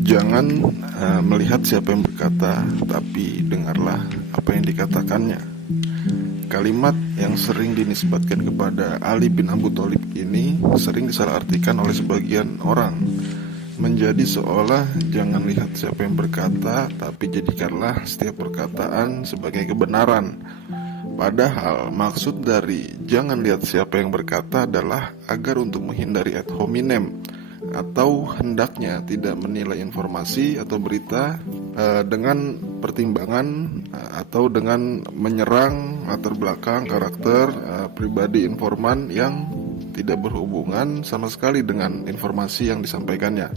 Jangan melihat siapa yang berkata, tapi dengarlah apa yang dikatakannya. Kalimat yang sering dinisbatkan kepada Ali bin Abu Thalib ini sering disalahartikan oleh sebagian orang, menjadi seolah jangan lihat siapa yang berkata, tapi jadikanlah setiap perkataan sebagai kebenaran. Padahal maksud dari jangan lihat siapa yang berkata adalah agar untuk menghindari ad hominem, atau hendaknya tidak menilai informasi atau berita dengan pertimbangan atau dengan menyerang latar belakang karakter pribadi informan yang tidak berhubungan sama sekali dengan informasi yang disampaikannya.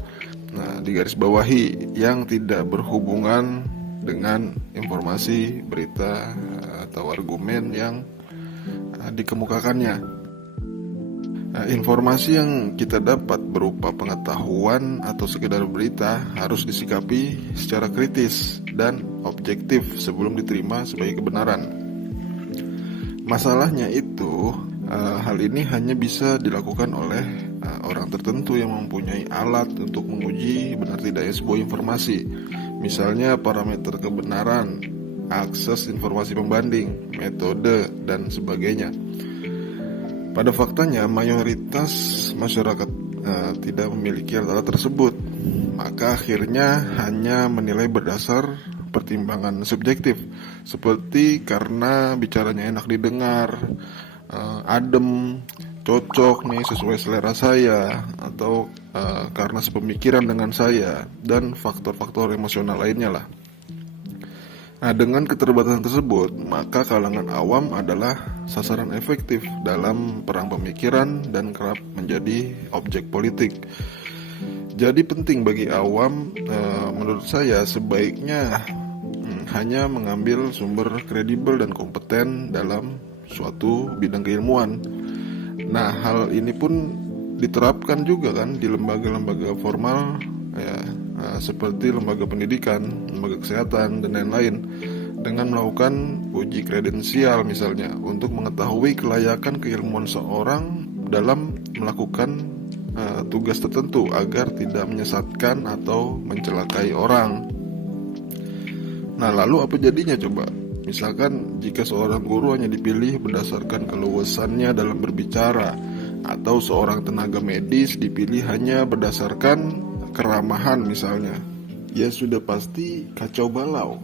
Nah, digarisbawahi yang tidak berhubungan dengan informasi, berita, atau argumen yang dikemukakannya. Informasi yang kita dapat berupa pengetahuan atau sekedar berita harus disikapi secara kritis dan objektif sebelum diterima sebagai kebenaran. Masalahnya itu, hal ini hanya bisa dilakukan oleh orang tertentu yang mempunyai alat untuk menguji benar tidaknya sebuah informasi. Misalnya parameter kebenaran, akses informasi pembanding, metode, dan sebagainya. Pada faktanya mayoritas masyarakat tidak memiliki alat tersebut, maka akhirnya hanya menilai berdasar pertimbangan subjektif, seperti karena bicaranya enak didengar, adem, cocok nih sesuai selera saya, atau karena sepemikiran dengan saya, dan faktor-faktor emosional lainnya lah. Nah, dengan keterbatasan tersebut, maka kalangan awam adalah sasaran efektif dalam perang pemikiran dan kerap menjadi objek politik. Jadi penting bagi awam, menurut saya sebaiknya hanya mengambil sumber kredibel dan kompeten dalam suatu bidang keilmuan. Nah, hal ini pun diterapkan juga kan di lembaga-lembaga formal ya, seperti lembaga pendidikan, lembaga kesehatan, dan lain-lain, dengan melakukan uji kredensial misalnya untuk mengetahui kelayakan keilmuan seorang dalam melakukan tugas tertentu agar tidak menyesatkan atau mencelakai orang. Nah, lalu apa jadinya coba? Misalkan jika seorang guru hanya dipilih berdasarkan keluasannya dalam berbicara, atau seorang tenaga medis dipilih hanya berdasarkan keramahan misalnya, ya sudah pasti kacau balau.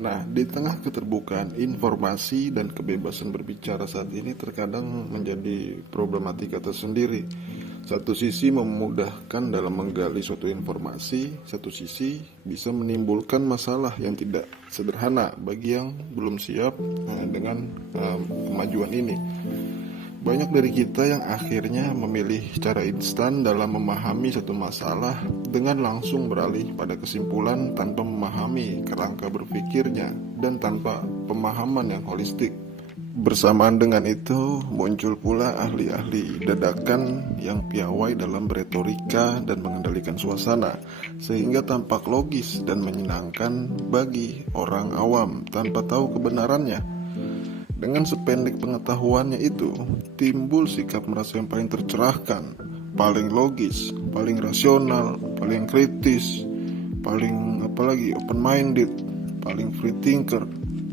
Nah, di tengah keterbukaan informasi dan kebebasan berbicara saat ini terkadang menjadi problematika tersendiri. Satu sisi memudahkan dalam menggali suatu informasi, satu sisi bisa menimbulkan masalah yang tidak sederhana bagi yang belum siap dengan kemajuan ini. Banyak dari kita yang akhirnya memilih cara instan dalam memahami satu masalah dengan langsung beralih pada kesimpulan tanpa memahami kerangka berpikirnya dan tanpa pemahaman yang holistik. Bersamaan dengan itu muncul pula ahli-ahli dadakan yang piawai dalam beretorika dan mengendalikan suasana, sehingga tampak logis dan menyenangkan bagi orang awam tanpa tahu kebenarannya. Dengan sependek pengetahuannya itu, timbul sikap merasa yang paling tercerahkan, paling logis, paling rasional, paling kritis, paling open-minded, paling free thinker,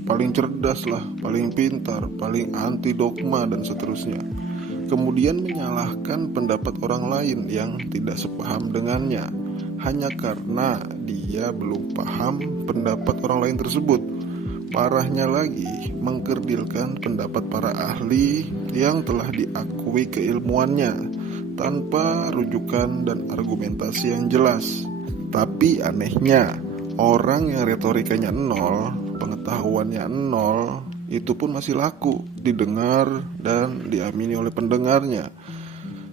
paling cerdas lah, paling pintar, paling anti dogma, dan seterusnya. Kemudian menyalahkan pendapat orang lain yang tidak sepaham dengannya, hanya karena dia belum paham pendapat orang lain tersebut. Parahnya lagi, mengkerdilkan pendapat para ahli yang telah diakui keilmuannya tanpa rujukan dan argumentasi yang jelas. Tapi anehnya, orang yang retorikanya nol, pengetahuannya nol, itu pun masih laku didengar dan diamini oleh pendengarnya.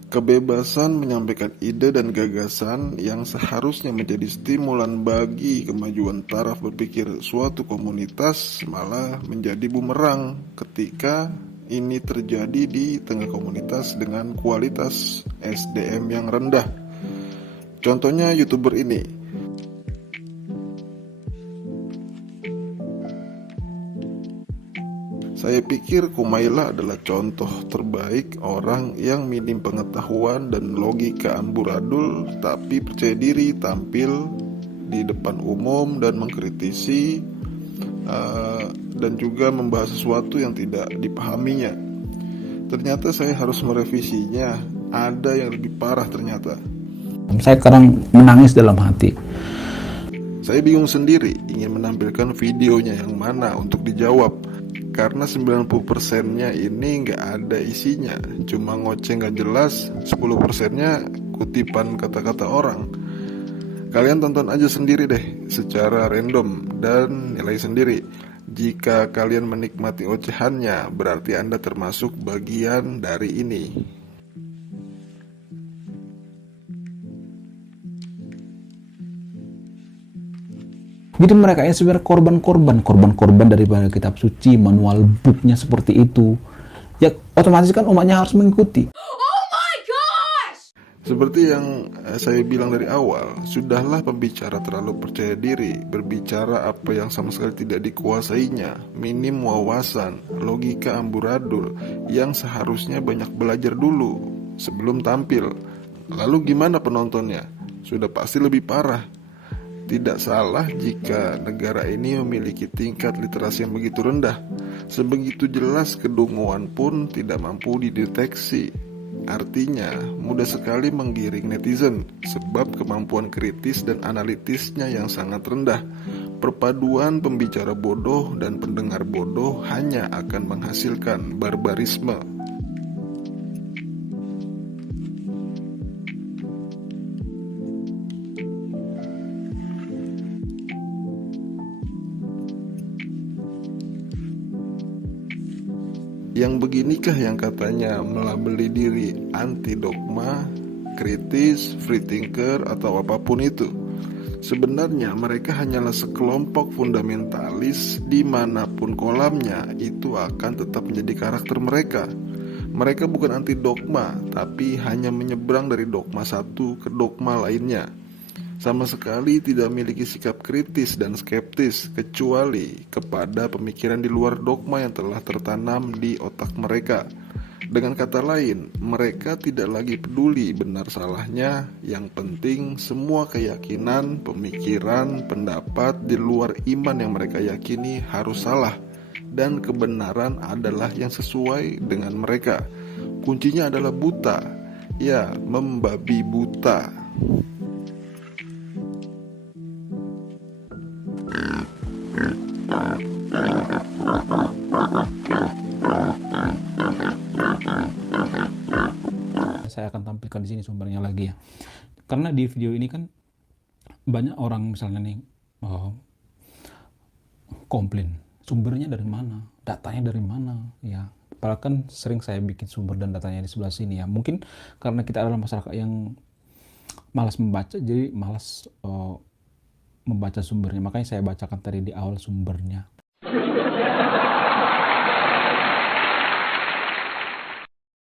Kebebasan menyampaikan ide dan gagasan yang seharusnya menjadi stimulan bagi kemajuan taraf berpikir suatu komunitas malah menjadi bumerang ketika ini terjadi di tengah komunitas dengan kualitas SDM yang rendah. Contohnya YouTuber ini. Saya pikir Kumaila adalah contoh terbaik orang yang minim pengetahuan dan logika amburadul, tapi percaya diri tampil di depan umum dan mengkritisi dan juga membahas sesuatu yang tidak dipahaminya. Ternyata saya harus merevisinya, ada yang lebih parah ternyata. Saya kadang menangis dalam hati. Saya bingung sendiri ingin menampilkan videonya yang mana untuk dijawab, karena 90%-nya ini nggak ada isinya, cuma ngoceh nggak jelas. 10%-nya kutipan kata-kata orang. Kalian tonton aja sendiri deh secara random dan nilai sendiri. Jika kalian menikmati ocehannya, berarti Anda termasuk bagian dari ini. Jadi mereka ini sebenarnya korban-korban daripada kitab suci, manual booknya seperti itu. Ya otomatis kan umatnya harus mengikuti. Seperti yang saya bilang dari awal, sudahlah pembicara terlalu percaya diri, berbicara apa yang sama sekali tidak dikuasainya, minim wawasan, logika amburadul, yang seharusnya banyak belajar dulu sebelum tampil. Lalu gimana penontonnya? Sudah pasti lebih parah. Tidak salah jika negara ini memiliki tingkat literasi yang begitu rendah. Sebegitu jelas kedunguan pun tidak mampu dideteksi. Artinya, mudah sekali menggiring netizen sebab kemampuan kritis dan analitisnya yang sangat rendah. Perpaduan pembicara bodoh dan pendengar bodoh hanya akan menghasilkan barbarisme. Yang beginikah yang katanya melabeli diri anti dogma, kritis, free thinker, atau apapun itu? Sebenarnya mereka hanyalah sekelompok fundamentalis dimanapun kolamnya, itu akan tetap menjadi karakter mereka. Mereka bukan anti dogma, tapi hanya menyeberang dari dogma satu ke dogma lainnya. Sama sekali tidak memiliki sikap kritis dan skeptis kecuali kepada pemikiran di luar dogma yang telah tertanam di otak mereka. Dengan kata lain, mereka tidak lagi peduli benar salahnya. Yang penting semua keyakinan, pemikiran, pendapat di luar iman yang mereka yakini harus salah, dan kebenaran adalah yang sesuai dengan mereka. Kuncinya adalah buta, ya, membabi buta. Saya akan tampilkan di sini sumbernya lagi ya. Karena di video ini kan banyak orang misalnya nih komplain, sumbernya dari mana, datanya dari mana, ya. Padahal kan sering saya bikin sumber dan datanya di sebelah sini ya. Mungkin karena kita adalah masyarakat yang malas membaca, jadi malas membaca sumbernya. Makanya saya bacakan tadi di awal sumbernya.